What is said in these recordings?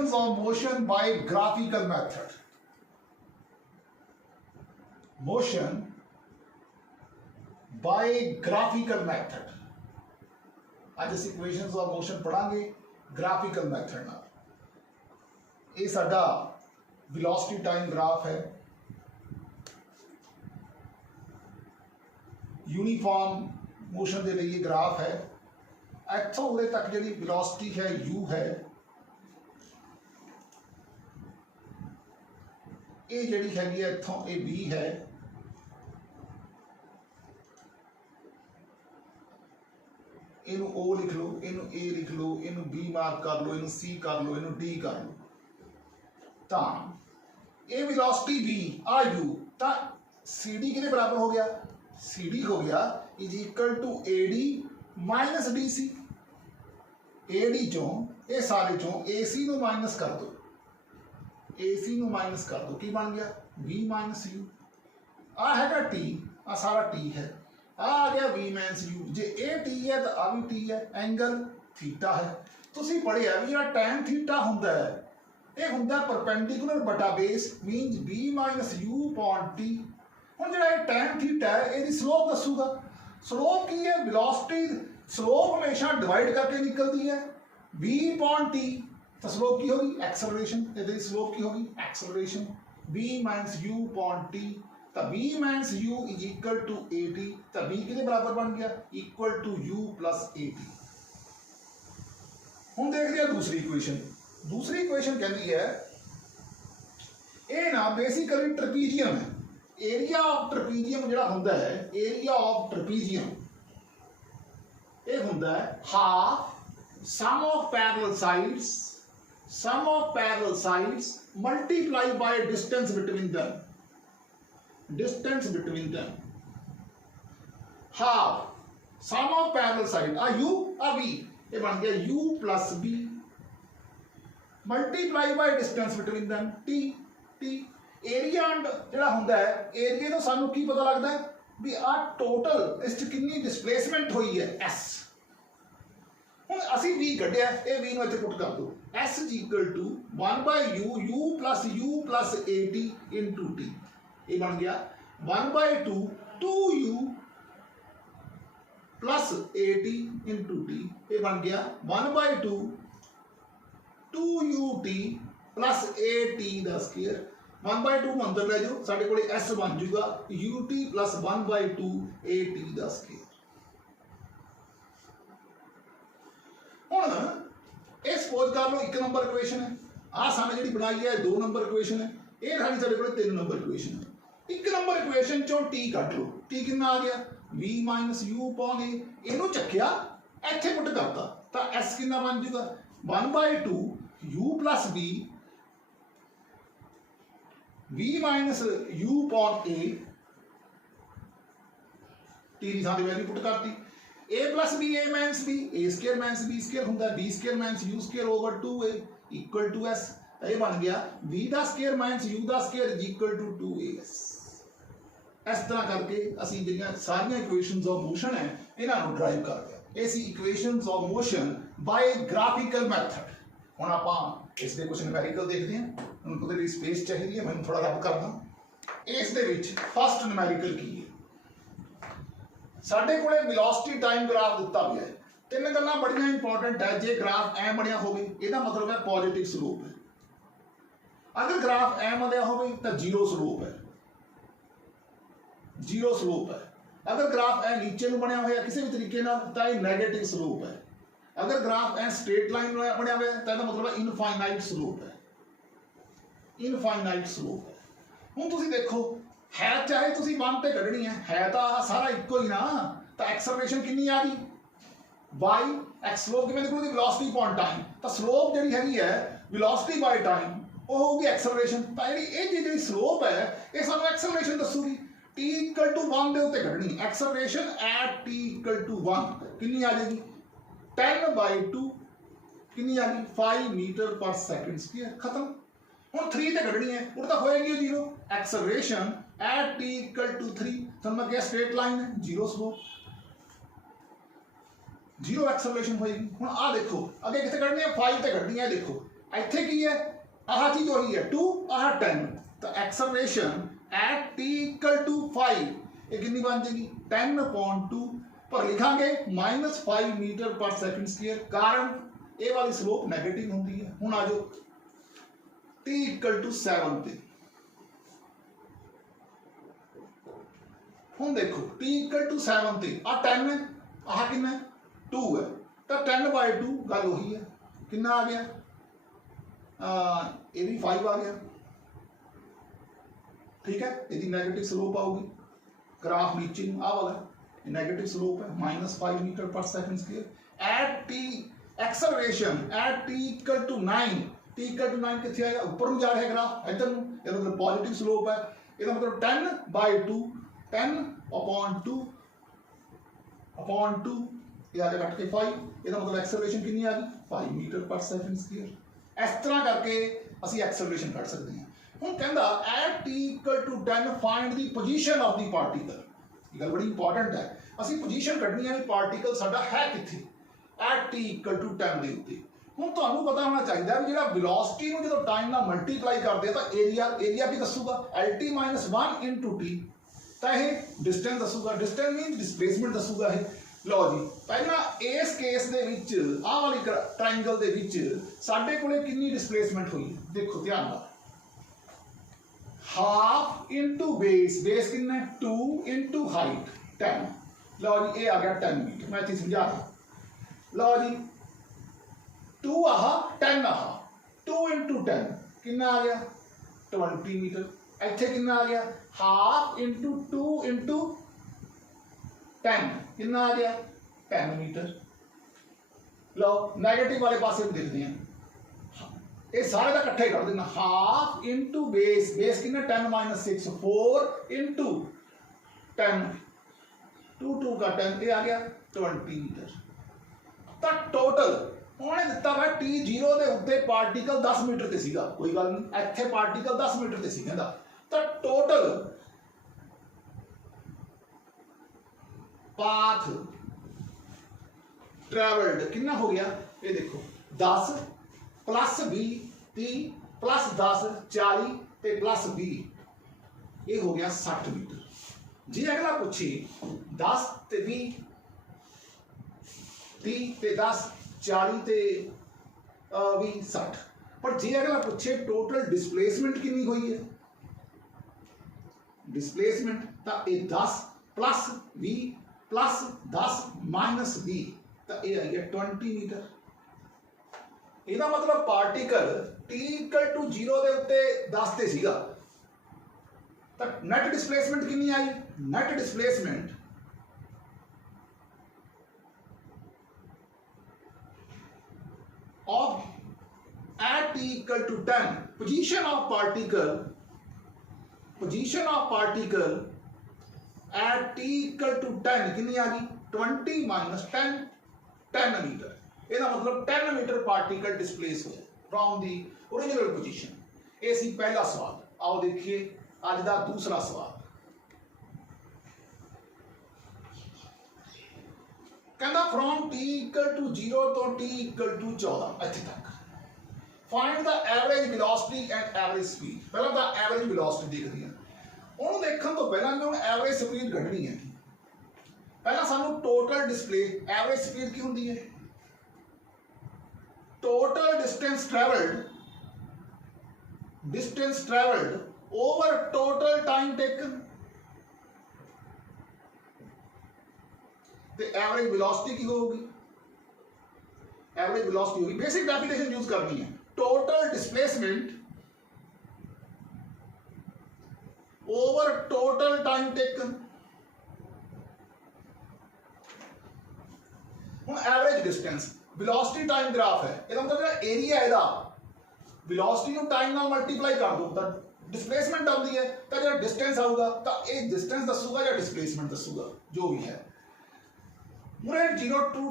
equations of motion by graphical method. Motion by graphical method. आज इस equations of motion पढ़ांगे graphical method नाल. ये साडा velocity time graph है. यूनिफॉर्म मोशन के लिए ग्राफ है. इत्थों उरे तक जी वेलोसिटी है u है, ये जी हैगी है इत्थों ये v है, इनू o लिख लो, इनू a लिख लो, इनू b मार्क कर लो, इनू c कर लो, इनू d कर लो. तो ये वेलोसिटी v आ u तो cd किहदे बराबर हो गया, cd हो गया is equal to ad minus dc. ad चों ये सारे चों ac नू माइनस कर दो, ac नू माइनस कर दो, की बन गया v माइनस u. आ हैगा t, आ सारा t है, आ गया v माइनस u. जे ए t है तो आ भी t है, एंगल थीटा है. तुसीं पढ़िया भी जिहड़ा tan थीटा हुंदा है ये हुंदा परपेंडिकुलर बटा base मीनस b minus u upon t. हुण जिहड़ा ये tan थीटा है इहदी स्लोप दसूगा. स्लोप की है, वेलोसिटी स्लोप हमेशा डिवाइड करके निकलती है, v अपॉन t. तो स्लोप की होगी एक्सेलरेशन, इहदी स्लोप की होगी acceleration, v minus u upon t. तो v minus u is equal to at. तो v किहदे बराबर बन गया equal to u plus at. हुण देखते हैं दूसरी इक्वेशन. दूसरी इक्वेशन कहती है ये ना बेसिकली ट्रपीजियम है. एरिया ऑफ ट्रपीजियम जिहड़ा हुंदा है, एरिया ऑफ ट्रपीजियम ये हुंदा है half sum of parallel sides, sum of parallel sides multiply by distance between them, distance between them. Half sum of parallel side आ u आ v, ये बन गया u plus b multiply by distance between them t. t area and जिहड़ा हुंदा है area तो सानू की पता लगदा है भी आ टोटल इस कितनी डिस्प्लेसमेंट हुई है s. हुण असीं v कढिया, ये v नूं इत्थे पुट कर दो, s is equal to 1 by u plus at into t. ये बन गया 1 by 2u plus at into t. ये बन गया 1 बाय 2ut प्लस at दा स्क्वायर. 1 बाय 2 अंदर ले जाओ, साडे कोले s बन जाऊगा ut प्लस 1 बाय 2 at दा स्क्वायर. हुण ये सपोज कर लो 1 नंबर इक्वेशन है, आ सामने जिहड़ी बनाई है 2 नंबर इक्वेशन है, ये साडी साडे कोले 3 नंबर इक्वेशन है. 1 नंबर इक्वेशन चों t कट लो, t कितना आ गया v minus u upon a. इनू चक्या इत्थे पुट करता तो s कितना बन जाऊगा 1 by 2 u plus b v minus u upon a. t की सारी वैल्यू पुट करती, a plus b a minus b, a square minus b square होता है, b square minus u square over 2a equal to s. ये बन गया v दा square minus u दा square is equal to 2as. इस तरह करके असीं जिहड़ियां सारियां इक्वेशनस ऑफ मोशन है इन्हां नूं ड्राइव कर लिया. ये सी equations of motion by graphical method. हुण आपां इस दे कुछ न्यूमेरिकल देखते हैं. उनको तो स्पेस चाहिए है, मैं थोड़ा रब करदा. इस दे विच फर्स्ट न्यूमेरिकल की है, साडे कोले वेलोसिटी टाइम ग्राफ दिता गया है. 3 गल्लां बड़ियां इंपॉर्टेंट है. जे ग्राफ ऐ बनिया होवे इहदा मतलब है पॉजिटिव स्लोप है. अगर ग्राफ ऐ बनिया होवे तो जीरो स्लोप है, जीरो स्लोप है. अगर ग्राफ ऐ नीचे नूं बनिया होया किसी भी तरीके नाल तो ये नेगेटिव स्लोप है. अगर ग्राफ ऐ स्ट्रेट लाइन बनिया होया तो इसका मतलब है इनफाइनाइट स्लोप है, इनफाइनाइट स्लोप है. हुण तुसीं देखो है चाहे तुसीं 1 ते कढनी है तो सारा इक्को ही ना. तो एक्सेलरेशन कितनी आ गई y, एक्स स्लोप किवें निकलूगी वेलोसिटी अपॉन टाइम. तो स्लोप जिहड़ी हैगी है वेलोसिटी बाय टाइम वो होगी एक्सेलरेशन. तो जिहड़ी स्लोप है ये सानू एक्सेलरेशन दसूगी. t इक्वल टू 1 दे उत्ते कढनी acceleration at t equal to 1 कितनी आ जाएगी 10 बाय 2 कितनी आ गई 5 मीटर पर सेकंड स्क्वायर. खत्म. हुण 3 ते कढनी है उड़ तो होएगी zero. Acceleration at t equal to 3 समझ गया स्ट्रेट लाइन है, जीरो स्लोप, जीरो एक्सेलरेशन होएगी. हुण आ देखो अगे किथे कढनी है 5 ते कढनी है. देखो ਇੱਥੇ ਕੀ ਹੈ, ਆਹ ਚੀਜ਼ ਉਹੀ ਹੈ 2 ਆਹ 10, ਤਾਂ acceleration at t equal to 5 ਇਹ ਕਿੰਨੀ ਬਣ ਜਾਏਗੀ 10/2 पर लिखांगे -5 मीटर पर सेकंड स्क्वायर, कारण ये वाली स्लोप नेगेटिव होती है। हुण आ जाओ t इक्वल टू 7 पे, हुण देखो t इक्वल टू 7 ते आ 10 है, आह कितना 2 है, तो 10/2 गल वही है, कितना आ गया ये भी 5 आ गया, ठीक है। यदि नेगेटिव स्लोप आऊगी, ग्राफ नीचे आ वाला नेगेटिव स्लोप है -5 metre per second square at t acceleration at t equal to 9, t equal to 9 कितने आएगा, ऊपर में जा रहा है ग्राफ इधर में, ये मतलब पॉजिटिव स्लोप है, इसका मतलब 10/2 10/2 ये आ गया कट के 5, इसका मतलब एक्सेलरेशन कितनी आ गई 5 मीटर पर सेकंड स्क्वायर। इस तरह करके ਅਸੀਂ एक्सेलरेशन ਕੱਢ ਸਕਦੇ ਹਾਂ। ਹੁਣ ਕਹਿੰਦਾ at t equal to 10 find the position of the particle, गल बड़ी इंपॉर्टेंट है, ਅਸੀਂ पोजीशन ਕੱਢਣੀ है भी पार्टिकल साडा है कित्थे एट t इक्वल टू 10 ਦੇ ਉੱਤੇ। ਹੁਣ ਤੁਹਾਨੂੰ ਪਤਾ ਹੋਣਾ ਚਾਹੀਦਾ ਵੀ ਜਿਹੜਾ ਵੈਲੋਸਿਟੀ ਨੂੰ ਜਦੋਂ ਟਾਈਮ ਨਾਲ ਮਲਟੀਪਲਾਈ ਕਰਦੇ ਆ ਤਾਂ ਏਰੀਆ ਕੀ ਦੱਸੂਗਾ lt - 1 * t, ਤਾਂ ਇਹ ਡਿਸਟੈਂਸ ਦੱਸੂਗਾ, ਡਿਸਟੈਂਸ ਮੀਨਸ ਡਿਸਪਲੇਸਮੈਂਟ ਦੱਸੂਗਾ ਇਹ। ਲਓ ਜੀ ਪਹਿਲਾਂ ਇਸ ਕੇਸ ਦੇ ਵਿੱਚ ਆਹ ਵਾਲੀ ਟ੍ਰਾਇੰਗਲ ਦੇ ਵਿੱਚ ਸਾਡੇ ਕੋਲੇ ਕਿੰਨੀ ਡਿਸਪਲੇਸਮੈਂਟ ਹੋਈ, ਦੇਖੋ ਧਿਆਨ ਨਾਲ, हाफ इंटू बेस, बेस कितना 2 इंटू हाइट 10, लो जी ये आ गया 10 मीटर, मैं इतनी समझा रहा, लो जी 2 आह 10 आह 2 इंटू 10 कितना आ गया 20 मीटर, इतने कितना आ गया हाफ इंटू 2 इंटू 10 कितना आ गया 10 मीटर। लो नेगेटिव वाले पास हम देखते हैं, ये सारे का इकट्ठे कर देना, हाफ इंटू बेस, बेस कितना 10 - 6 4 इंटू 10 2 2 का 10, ये आ गया 20 मीटर। तो टोटल उन्होंने दिता है t0 के उत्ते पार्टिकल 10 मीटर से सीगा, कोई गल नहीं, इत्थे पार्टिकल 10 मीटर से सी कहंदा, तो टोटल पाथ ट्रैवल्ड कितना हो गया, ये देखो 10 प्लस 20 30 प्लस 10 40 ते प्लस 20, ये हो गया 60 मीटर। जी अगला पूछे 10 ते 20 30 ते 10 40 ते 20 60, पर जी अगला पूछे टोटल डिस्प्लेसमेंट कितनी हुई है, डिस्प्लेसमेंट तो ये 10 प्लस 20 प्लस 10 माइनस 20, तो ये आई है 20 मीटर। ਇਹਦਾ मतलब पार्टिकल t इक्वल टू 0 ਦੇ ਉੱਤੇ 10 ਤੇ ਸੀਗਾ, ਤਾਂ ਨੈਟ ਡਿਸਪਲੇਸਮੈਂਟ ਕਿੰਨੀ ਆਈ, net displacement of at t equal to 10 position of particle at t equal to 10 कितनी आ गई 20 माइनस 10 10 मीटर। ਇਹਦਾ मतलब 10 मीटर पार्टिकल डिस्प्लेस हो फ्रॉम दी ओरिजिनल पोजीशन। ये सी पहला सवाल। आओ देखिए आज का दूसरा सवाल, कहना फ्रॉम t इक्वल टू 0 तो t इक्वल टू 14 इत्थे तक find the average velocity and average speed. पहला तो एवरेज वेलोसिटी देखते हैं, उन्होंने देखने तो पहला मैं एवरेज स्पीड कढ़नी है। पहला सानू टोटल डिस्प्ले एवरेज स्पीड की होंगी है, total distance travelled over total time taken, तो एवरेज वेलोसिटी की होगी, एवरेज वेलोसिटी होगी। बेसिक डेफिनेशन यूज करनी है, total displacement over total time taken. हुण average distance velocity time graph है, ਇਹਦਾ मतलब ਜਿਹੜਾ ਏਰੀਆ ਇਹਦਾ वेलोसिटी ਨੂੰ टाइम ਨਾਲ ਮਲਟੀਪਲਾਈ ਕਰ ਦੋ ਤਾਂ डिस्प्लेसमेंट ਆਉਂਦੀ ਹੈ, ਤਾਂ ਜਿਹੜਾ डिस्टेंस ਆਊਗਾ ਤਾਂ ਇਹ डिस्टेंस ਦੱਸੂਗਾ ਜਾਂ डिस्प्लेसमेंट ਦੱਸੂਗਾ जो भी है। मुरे 0 टू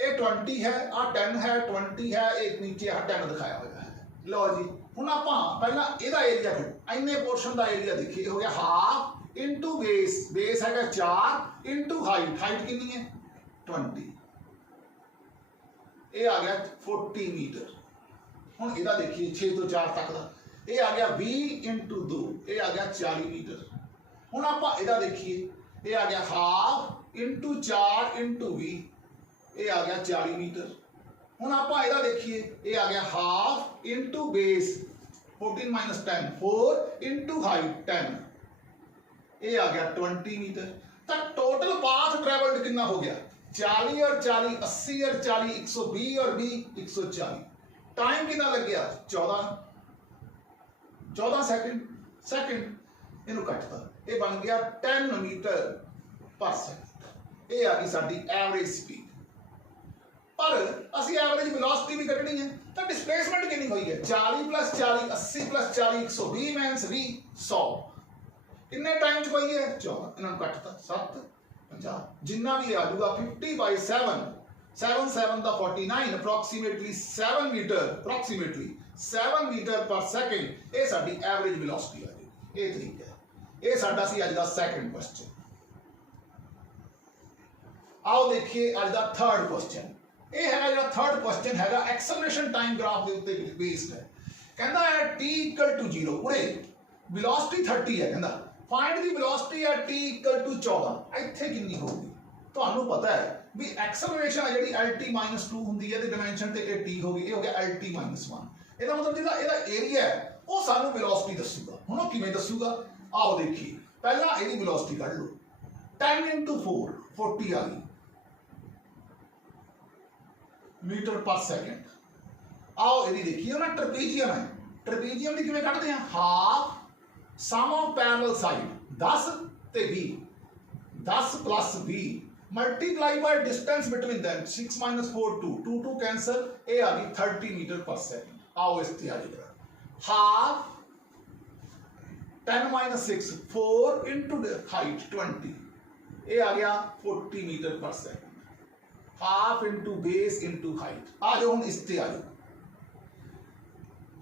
ये 20 है, आ 10 है, 20 है, एक नीचे आ 10 दिखाया हुआ है। लो जी हुण आपां पहला ਇਹਦਾ एरिया इन्ने पोर्शन का एरिया देखिए, हो गया हाफ इंटू बेस, बेस है 4 इंटू हाइट, हाइट कितनी है 20, ये आ गया 40 मीटर। हुण इहदा देखिए 6 तो 4 तक का ये आ गया 20 इंटू 2 ये आ गया 40 मीटर। हुण आपां इहदा देखिए ये आ गया हाफ इंटू 4 इंटू 20 ये आ गया 40 मीटर। हुण आपां इहदा देखिए ये आ गया half into base 14 minus 10 4 into height 10 ये आ गया 20 मीटर। तो टोटल पाथ ट्रेवल्ड कितना हो गया 40 और 40 80 और 40 120 और 20 140। टाइम कितना लग गया 14 सेकंड इनू कटता ये बन गया 10 मीटर पर सेकंड। ये आ गई साडी एवरेज स्पीड। पर असी एवरेज वेलोसिटी भी कटनी है तो डिस्प्लेसमेंट कितनी हुई है 40 प्लस 40 80 प्लस 40 120 माइनस 20 100 कितने टाइम च हुई है 14 इन्होंने कटता 7 50 जिन्ना भी आ जाऊगा 50 बाई 7 7 7 दा 49 अप्रोक्सीमेटली 7 मीटर पर सेकंड ये साडी एवरेज वेलोसिटी आ जाएगी। ये तरीका है ये साडा सी अज दा सेकंड क्वेश्चन। आओ देखिए अज दा थर्ड क्वेश्चन। ये है जो थर्ड क्वेश्चन है एक्सेलरेशन टाइम ग्राफ के उत्ते बेस्ड है। कहता है t इक्वल टू 0 उरे वेलोसिटी 30 है कहता find the velocity at t equal to 14 ਇੱਥੇ कितनी होगी ਤੁਹਾਨੂੰ पता है भी एक्सेलरेशन है ਜਿਹੜੀ lt-2 ਹੁੰਦੀ ਹੈ ਤੇ ਡਾਈਮੈਂਸ਼ਨ ਤੇ ਇਹ t ਹੋਗੀ ਇਹ ਹੋ ਗਿਆ lt-1 ਇਹਦਾ ਮਤਲਬ ਜਿਹੜਾ ਇਹਦਾ ਏਰੀਆ ਹੈ ਉਹ ਸਾਨੂੰ वेलोसिटी ਦੱਸੂਗਾ। ਹੁਣ ਉਹ ਕਿਵੇਂ ਦੱਸੂਗਾ ਆਓ ਦੇਖੀਏ। ਪਹਿਲਾਂ ਇਹਦੀ वेलोसिटी ਕੱਢ ਲਓ 10 into 4 40 ਆ ਗਈ मीटर पर सेकंड। आओ यदि देखिए ना ट्रेपेजियम है ट्रेपेजियम की किवें कटदे हैं half sum of parallel side 10 ते 20 10 plus 20 multiply by distance between them 6 minus 4 2 2 2 cancel ये आ गई 30 मीटर पर सेकंड। आओ इस तैयारी हाफ 10 माइनस 6 4 इंटू हाइट 20 ये आ गया 40 metre per second. Half into base into height आ जाओ हम इससे आ जाओ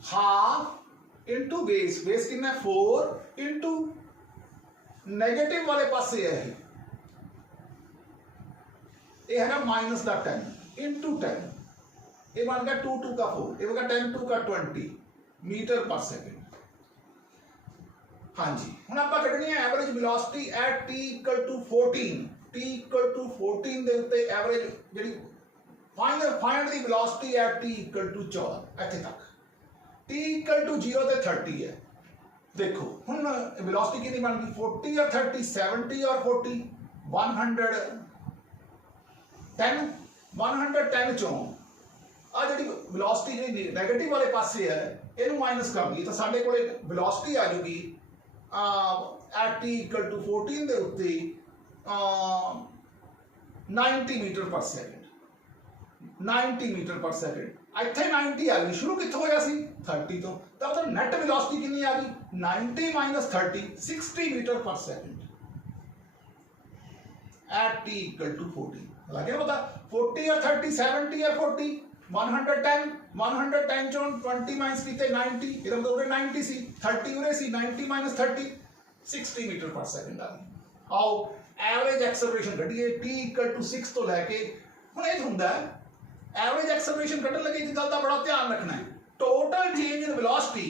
हाफ इंटू बेस बेस कितना 4 इंटू नेगेटिव वाले पासे है ये है ना माइनस का 10 इंटू 10 ये बन गया 2 2 का 4 ये बन गया 10 2 का 20 मीटर पर सेकंड। हाँ जी हम आप कटनी है average velocity at t equal to 14 t equal to 14 ਦੇ ਉੱਤੇ ਐਵਰੇਜ ਜਿਹੜੀ find the velocity at t equal to 14 ਇੱਥੇ ਤੱਕ t ਇਕੁਅਲ ਟੂ 0 ਤੇ 30 ਹੈ। ਦੇਖੋ ਹੁਣ ਵੈਲੋਸਿਟੀ ਕਿੰਨੀ ਬਣ ਗਈ 40 और 30 70 और 40 110 ਚੋਂ ਆ ਜਿਹੜੀ ਵੈਲੋਸਿਟੀ ਜਿਹੜੀ ਨੈਗੇਟਿਵ ਵਾਲੇ ਪਾਸੇ ਹੈ ਇਹਨੂੰ ਮਾਈਨਸ ਕਰ ਦਈਏ ਤਾਂ ਸਾਡੇ ਕੋਲੇ ਵੈਲੋਸਿਟੀ ਆ ਜੂਗੀ ਐਟ t ਇਕੁਅਲ ਟੂ 14 ਦੇ ਉੱਤੇ 90 metre per second 90 metre per second ਇੱਥੇ 90 आ गई शुरू कित्थों होया सी 30 तो मतलब नेट वेलोसिटी कितनी आ गई 90 minus 30 60 metre per second at t equal to 40 लगे पता 40 और 30 70 और 40 110 चों 20 माइनस कीते 90 ਇਹਦਾ ਮਤਲਬ ਉਰੇ 90 ਸੀ 30 ਉਰੇ ਸੀ 90 माइनस 30 60 मीटर पर सेकंड आ गई। आओ एवरेज एक्सेलरेशन कढ़िए t इक्वल टू 6 तो लैके हुण ये हुंदा है एवरेज एक्सेलरेशन कढ़न लगे एक गल दा बड़ा ध्यान रखना है total change in velocity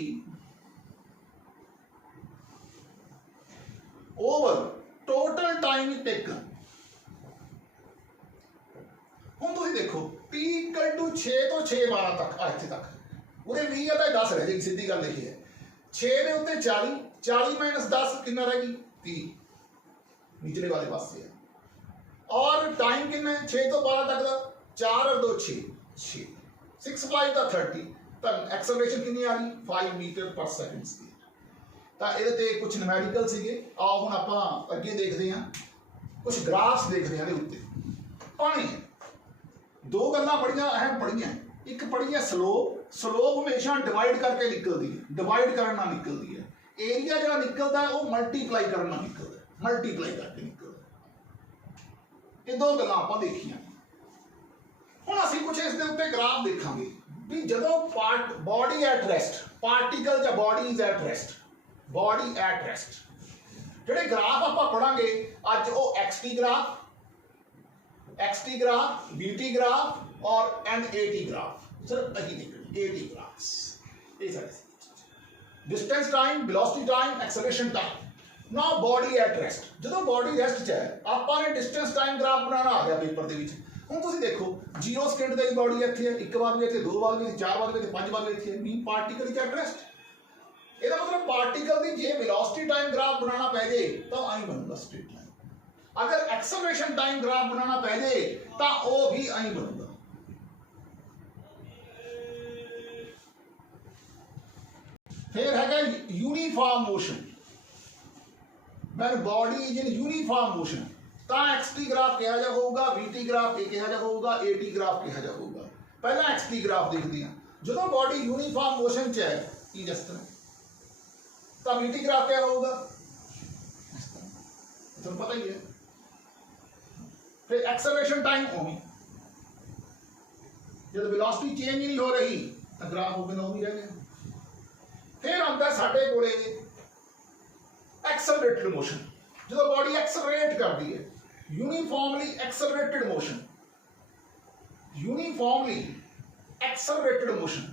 over total time taken. हुण तुसीं देखो t इक्वल टू 6 तो 6 12 तक इत्थे तक उरे 20 है तो 10 रह जाएगी सीधी गल लिखी है 6 दे उत्ते 40 40 माइनस 10 कितना रह गई 30 निचले वाले पास से है और टाइम कितना है 6 तो 12 तक का 4 और 2 6 6 5 का 30 तो एक्सेलरेशन कितनी आ रही 5 मीटर पर सेकंड स्पीड। तो ये कुछ न्यूमेरिकल सीगे आओ हुण आपां अगे देखते हैं कुछ ग्राफ्स देखते हैं उत्ते पानी दो गल्लां बड़ियां अहम पढ़ियां एक पढ़ी है स्लोप हमेशा डिवाइड करके निकलती है डिवाइड करना निकलती है एरिया जो निकलता है वो मल्टीप्लाई करना निकलता है मल्टीप्लाई करके निकलता ये दो गल्लां आपां देखियां। हुण असीं कुछ इस दे उत्ते ग्राफ देखांगे भी जदों बॉडी एट रेस्ट पार्टिकल या body is at rest body at rest जिहड़े ग्राफ आपां पढ़ांगे अज वो एक्सटी ग्राफ बीटी ग्राफ और एंड एटी ग्राफ सिर्फ अही देखनी AT ग्राफ्स। ये सारे distance time, velocity time, acceleration time. Now body at rest, जो बॉडी रेस्ट च है ਆਪਾਂ ਨੇ डिस्टेंस टाइम ग्राफ बनाना आ गया पेपर ਦੇ ਵਿੱਚ। ਹੁਣ ਤੁਸੀਂ ਦੇਖੋ 0 ਸਕਿੰਟ ਦੀ ਬॉडी ਇੱਥੇ ਹੈ, ਇੱਕ ਵਾਰ ਵੀ ਇੱਥੇ, ਦੋ ਵਾਰ ਵੀ ਇੱਥੇ, ਚਾਰ ਵਾਰ ਵੀ ਇੱਥੇ, ਪੰਜ ਵਾਰ ਵੀ ਇੱਥੇ, ਮੀਨ ਪਾਰਟੀਕਲ ਇਜ਼ ਐਟ ਰੈਸਟ। ਇਹਦਾ ਮਤਲਬ ਪਾਰਟੀਕਲ ਦੀ ਜੇ वेलोसिटी टाइम ग्राफ बनाना ਪੈ ਜੇ ਤਾਂ ਆਈ ਬਣੂਗਾ ਸਟ੍ਰੇਟ ਲਾਈਨ। अगर एक्सेलरेशन टाइम ग्राफ बनाना पै जाए तो वो भी आई बनूगा। फिर है uniform motion, when body is in uniform motion तो एक्सटी ग्राफ कहा जा होगा, वीटी ग्राफ कहा जा होगा, एटी ग्राफ कहा जा होगा। पहला एक्सटी ग्राफ देखते हैं, जो बॉडी यूनिफॉर्म मोशन च है जिस तरह, तो वीटी ग्राफ क्या होगा इस तरह, तुम पता ही है। फिर एक्सेलरेशन टाइम ओमी, जब वेलोसिटी चेंज नहीं हो रही तो ग्राफ ओपन ओमी रह गया। फिर आता साडे कोले एक्सेलरेटेड मोशन, जो बॉडी एक्सेलरेट करती है, uniformly accelerated motion, uniformly accelerated motion.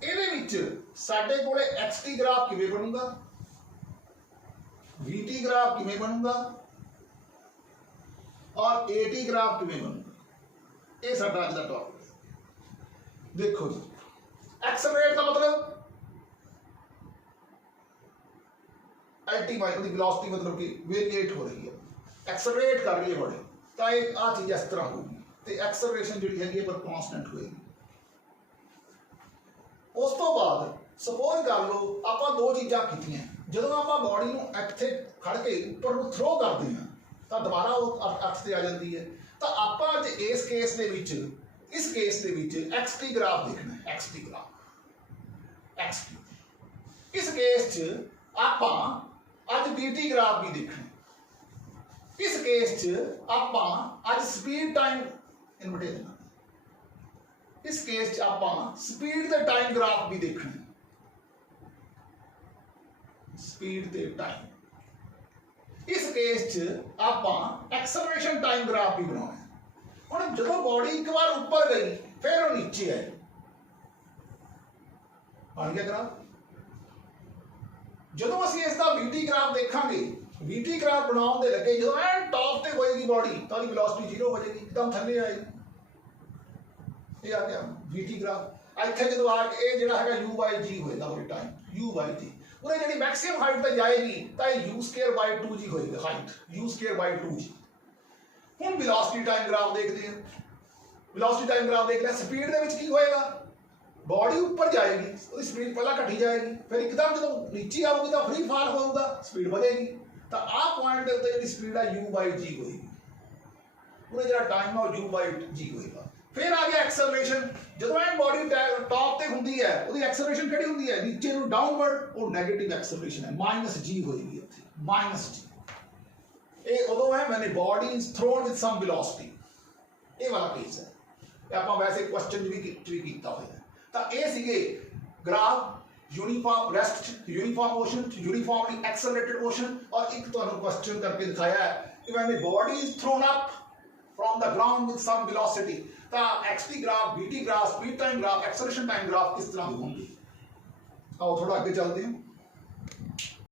ਇਹਦੇ ਵਿੱਚ ਸਾਡੇ ਕੋਲੇ एक्सटी ग्राफ किवें बनूगा, वीटी ग्राफ किवें बनूगा और एटी ग्राफ किवें बनूगा, ये साडा अज दा टॉपिक है। देखो जी, एक्सेलरेट का मतलब अल्टीमेट दी वेलोसिटी मतलब कि वेरिएट हो रही है, एक्सेलरेट कर रही है बॉडी, तो ये आ चीज इस तरह होगी, तो एक्सेलरेशन जिहड़ी हैगी पर कांस्टेंट होएगी। उस तो बाद सपोज कर लो आपां दो चीज़ां कीतियां, जदों आपां बॉडी नूं इत्थे खड़ के उपर नूं थ्रो करदे हां तो दोबारा वो अर्थ से आ जाती है। तो आप इस केस दे विच, इस केस दे विच एक्सटी ग्राफ देखना है, एक्सटी ग्राफ एक्सटी। इस केस च आपां अज बीटी ग्राफ भी देखना है। इस केस च आपां अज स्पीड टाइम इनवटे देना, इस केस च आपां स्पीड ते टाइम ग्राफ भी देखना है, स्पीड ते टाइम। इस केस च आपां एक्सेलरेशन टाइम ग्राफ भी बनाना है। हुण जदों बॉडी एक बार ऊपर गई फिर वो नीचे आई, बन गया ग्राफ। जदों असीं इसका वीटी ग्राफ देखांगे, वीटी ग्राफ बनाउण दे लगे जदों एन टॉप ते होएगी बॉडी तो उसदी वेलोसिटी 0 हो जाएगी, एकदम थल्ले आएगी। ये आ गया वीटी ग्राफ। इत्थे जदों आ के ये जिहड़ा हैगा u/g होएगा वो टाइम u/g, उन्हें जी मैक्सिमम हाइट तक जाएगी तो u²/2g होएगी हाइट, u²/2g। हुण वेलोसिटी टाइम ग्राफ देखते हैं, वेलोसिटी टाइम ग्राफ देख लिया, स्पीड दे विच की होएगा, बॉडी ऊपर जाएगी उसकी स्पीड पहला घटी जाएगी, फिर एकदम जो नीचे आऊगी तो फ्री फॉल होगा, स्पीड बढ़ेगी। तो आ पॉइंट के उत्ते जी स्पीड है u/g होएगी, उन्हें जो टाइम है u/g होएगा। फिर आ गया एक्सेलरेशन, जो बॉडी टॉप ते हुंदी है उसकी एक्सेलरेशन किहड़ी हुंदी है, नीचे नूं डाउनवर्ड, वो नेगेटिव एक्सेलरेशन है, -g होएगी उत्थे, -g। ये उदों है मैंने body is thrown with some velocity, ये वाला केस है। आपां वैसे क्वेश्चन भी कीता होया है। तो ये सीगे graph uniform rest, uniform motion, uniformly accelerated motion, और एक तुहानूं क्वेश्चन करके दिखाया है कि when body is thrown up from the ground with some velocity, तो x t graph, v t graph, speed time graph, acceleration time graph किस तरह होंगे। आओ थोड़ा आगे चलते हैं।